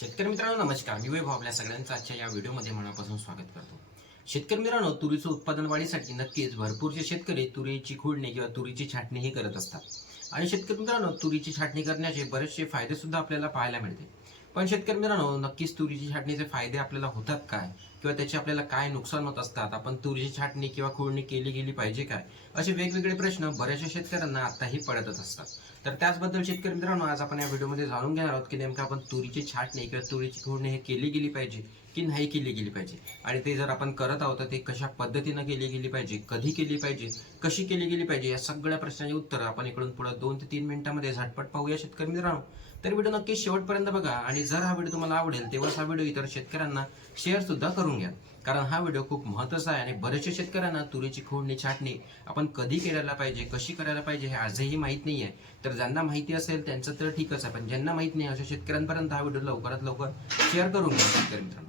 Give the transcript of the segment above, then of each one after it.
शेतकरी मित्रांनो नमस्कार. मी वैभव आपल्या सगळ्यांचं आजच्या या व्हिडिओमध्ये मनापासून स्वागत करतो. शेतकरी मित्रांनो तुरीचं उत्पादन वाढीसाठी नक्कीच भरपूरचे शेतकरी तुरीची खुडणी किंवा तुरीची छाटणी हे करत असतात. आणि शेतकरी मित्रांनो तुरीची छाटणी करण्याचे बरेचसे फायदे सुद्धा आपल्याला पाहायला मिळते. पण शेतकरी मित्रांनो नक्कीच तुरीची छाटणीचे फायदे आपल्याला होतात काय? किंवा त्याचे आपल्याला काय नुकसान होत असतात? आपण तुरीची छाटणी किंवा खुडणी केली गेली पाहिजे काय? असे वेगवेगळे प्रश्न बऱ्याचशा शेतकऱ्यांना आताही पडतच असतात. तर त्याचबद्दल शेतकरी मित्रांनो आज आपण या व्हिडिओमध्ये जाणून घेणार आहोत की नेमकं आपण तुरीची छाटणी किंवा तुरीची खुडणी हे केली गेली पाहिजे. की नाही केली गेली पाहिजे. आणि ते जर आपण करत आहोत तर ते कशा पद्धतीनं केली गेली पाहिजे कधी केली पाहिजे कशी केली गेली पाहिजे या सगळ्या प्रश्नांची उत्तरं आपण इकडून पुढे दोन ते तीन मिनिटांमध्ये झटपट पाहूया शेतकरी मित्रांनो. तर व्हिडिओ नक्की शेवटपर्यंत बघा. आणि जर हा व्हिडिओ तुम्हाला आवडेल तेव्हाच हा व्हिडिओ इतर शेतकऱ्यांना शेअर सुद्धा करून घ्या. कारण हा व्हिडिओ खूप महत्त्वाचा आहे आणि बरेचशे शेतकऱ्यांना तुरीची खोडणी छाटणी आपण कधी करायला पाहिजे कशी करायला पाहिजे हे आजही माहीत नाही आहे तर ज्यांना माहिती असेल त्यांचं तर ठीकच आहे. पण ज्यांना माहीत नाही अशा शेतकऱ्यांपर्यंत हा व्हिडिओ लवकरात लवकर शेअर करून घ्या शेतकरी मित्रांनो.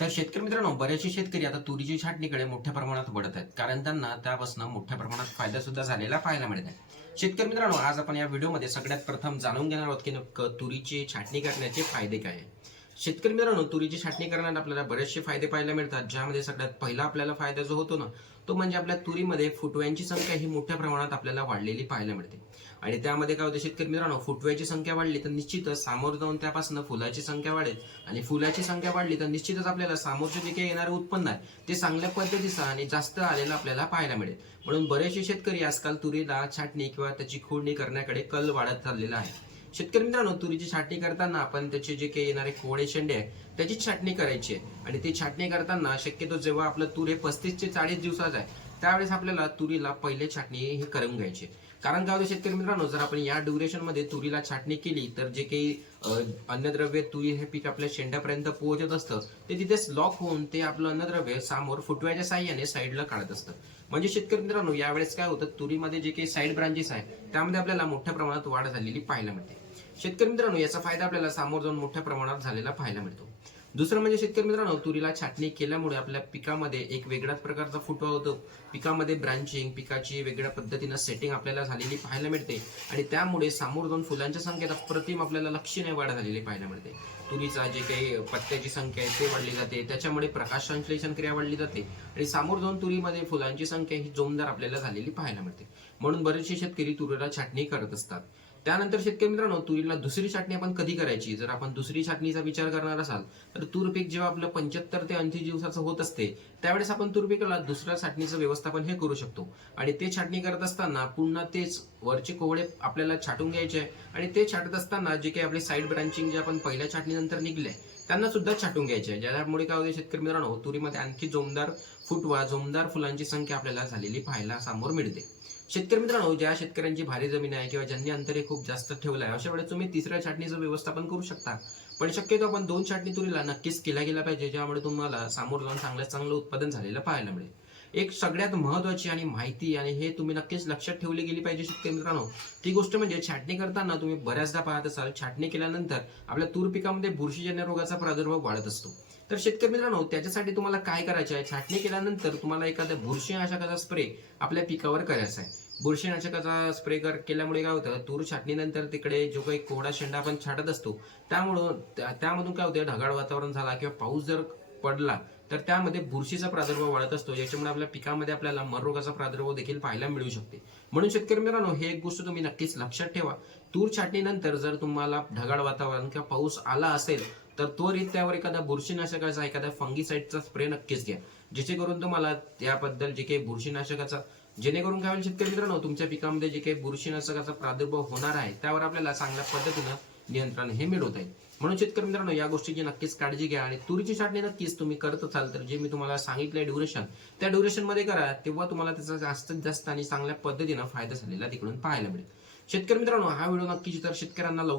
तर शेतकरी मित्रांनो बरेचसे शेतकरी आता तुरीची छाटणीकडे मोठ्या प्रमाणात वळत आहेत. कारण त्यांना त्यापासून मोठ्या प्रमाणात फायदा सुद्धा झालेला पाहायला मिळत आहे. शेतकरी मित्रांनो आज आपण या व्हिडिओमध्ये सगळ्यात प्रथम जाणून घेणार आहोत की तुरीची छाटणी करण्याचे फायदे काय आहे शेतकरी मित्रांनो तुरीची छाटणी करण्यात आपल्याला बरेचसे फायदे पाहायला मिळतात ज्यामध्ये सगळ्यात पहिला आपल्याला फायदा जो होतो ना तो म्हणजे आपल्या तुरीमध्ये फुटव्यांची संख्या ही मोठ्या प्रमाणात आपल्याला वाढलेली पाहायला मिळते. आणि त्यामध्ये काय होतं शेतकरी मित्रांनो फुटव्याची संख्या वाढली तर निश्चितच सामोर जाऊन त्यापासून फुलाची संख्या वाढेल. आणि फुलाची संख्या वाढली तर निश्चितच आपल्याला सामोरचे जे काही येणारे उत्पन्न आहे ते चांगल्या पद्धतीचं आणि जास्त आलेलं आपल्याला पाहायला मिळेल. म्हणून बरेचसे शेतकरी आजकाल तुरीला छाटणी किंवा त्याची खोडणी करण्याकडे कल वाढत चाललेला आहे. शेतकरी मित्रांनो तुरीची छाटणी करताना आपण त्याचे जे काही येणारे कोवळे शेंडे आहे त्याची छाटणी करायची आहे. आणि ती छाटणी करताना शक्यतो जेव्हा आपलं तूर हे पस्तीस ते चाळीस दिवसाचं आहे त्यावेळेस आपल्याला तुरीला पहिले छाटणी हे करून घ्यायची कारण काय होतं शेतकरी मित्रांनो जर आपण या ड्युरेशनमध्ये तुरीला छाटणी केली तर जे काही अन्नद्रव्य तुरी हे पीक आपल्या शेंड्यापर्यंत पोहोचत असतं ते तिथेच लॉक होऊन ते आपलं अन्नद्रव्य समोर फुटव्याच्या साह्याने साईडला काढत असतं. म्हणजे शेतकरी मित्रांनो यावेळेस काय होतं तुरीमध्ये जे काही साईड ब्रांचेस आहे त्यामध्ये आपल्याला मोठ्या प्रमाणात वाढ झालेली पाहायला मिळते. शेतकरी मित्रांनो याचा फायदा आपल्याला सामोर जाऊन मोठ्या प्रमाणात झालेला पाहायला मिळतो. दुसरं म्हणजे शेतकरी मित्रांनो तुरीला छाटणी केल्यामुळे आपल्या पिकामध्ये एक वेगळ्याच प्रकारचा फुटवा होतो. पिकामध्ये ब्रांचिंग पिकाची वेगळ्या पद्धतीनं सेटिंग आपल्याला झालेली पाहायला मिळते. आणि त्यामुळे सामोर जाऊन फुलांच्या संख्येत अप्रतिम आपल्याला लक्षणीय वाढ झालेली पाहायला मिळते. तुरीचा जे काही पत्त्याची संख्या आहे ते वाढली जाते. त्याच्यामुळे प्रकाश संश्लेषण क्रिया वाढली जाते. आणि सामोर जाऊन तुरीमध्ये फुलांची संख्या ही जोमदार आपल्याला झालेली पाहायला मिळते. म्हणून बरेचसे शेतकरी तुरीला छाटणी करत असतात. त्यानंतर शेतकरी मित्रांनो तुरीला दुसरी छाटणी आपण कधी करायची? जर आपण दुसरी छाटणीचा विचार करणार असाल तर तूर पीक जेव्हा आपलं पंच्याहत्तर ते ऐंशी दिवसाचं होत असते त्यावेळेस आपण तूर पिकाला दुसऱ्या छाटणीचं व्यवस्थापन हे करू शकतो. आणि ते छाटणी करत असताना पुन्हा तेच वरचे कोवळे आपल्याला छाटून घ्यायचे आहे. आणि ते छाटत असताना जे काही आपले साईड ब्रांचिंग जे आपण पहिल्या छाटणीनंतर निघले त्यांना सुद्धा छाटून घ्यायचे आहे. ज्यामुळे काय होते शेतकरी मित्रांनो तुरीमध्ये आणखी जोमदार फुटवा जोमदार फुलांची संख्या आपल्याला झालेली पाहायला समोर मिळते. शेतकरी मित्रांनो ज्या शेतकऱ्यांची भारी जमीन आहे किंवा ज्यांनी अंतर हे खूप जास्त ठेवलं आहे अशा वेळेस तुम्ही तिसऱ्या छाटणीचं व्यवस्थापन करू शकता. पण शक्यतो आपण दोन छाटणी तुरीला नक्कीच केल्या गेला पाहिजे ज्यामुळे तुम्हाला सामोर जाऊन चांगल्यात चांगलं उत्पादन झालेलं पाहायला मिळेल. एक सगळ्यात महत्वाची आणि माहिती आणि हे तुम्ही नक्कीच लक्षात ठेवली गेली पाहिजे शेतकरी मित्रांनो. ती गोष्ट म्हणजे छाटणी करताना तुम्ही बऱ्याचदा पाहत असाल छाटणी केल्यानंतर आपल्या तूर पिकामध्ये बुरशीजन्य रोगाचा प्रादुर्भाव वाढत असतो. तर शेतकरी मित्रांनो त्याच्यासाठी तुम्हाला काय करायचे आहे? छाटणी केल्यानंतर तुम्हाला एखाद्या बुरशीनाशकाचा स्प्रे आपल्या पिकावर करायचा आहे. बुरशीनाशकाचा स्प्रे कर केल्यामुळे काय होतं? तूर छाटणीनंतर तिकडे जो काही कोडा शेंडा आपण छाटत असतो त्यामुळं त्या- त्यामधून काय होतं ढगाळ वातावरण झाला किंवा पाऊस जर पडला तर त्यामध्ये बुरशीचा प्रादुर्भाव वाढत असतो याच्यामुळे आपल्या पिकामध्ये आपल्याला मररोगाचा प्रादुर्भाव देखील पाहायला मिळू शकते. म्हणून शेतकरी मित्रांनो हे एक गोष्ट तुम्ही नक्कीच लक्षात ठेवा. तूर छाटणीनंतर जर तुम्हाला ढगाळ वातावरण किंवा पाऊस आला असेल तर त्वरित त्यावर एखादा बुरशीनाशकाचा एखादा फंगीसाईडचा स्प्रे नक्कीच घ्या. जेणेकरून तुम्हाला त्याबद्दल जे काही बुरशीनाशकाचा जेणेकरून काय होईल शेतकरी मित्रांनो तुमच्या पिकामध्ये जे काही बुरशीनाशकाचा प्रादुर्भाव होणार आहे त्यावर आपल्याला चांगल्या पद्धतीनं नियंत्रण हे मिळवता येईल. म्हणून शेतकरी मित्रांनो या गोष्टीची नक्कीच काळजी घ्या आणि तुरीची छाटणी नक्कीच तुम्ही करत असाल तर जे मी तुम्हाला सांगितलंय ड्युरेशन त्या ड्युरेशनमध्ये करा तेव्हा तुम्हाला त्याचा जास्तीत जास्त आणि चांगल्या पद्धतीनं फायदा झालेला तिकडून पाहायला मिळेल. शेतकरी मित्रांनो हा व्हिडिओ नक्कीच तर शेतकऱ्यांना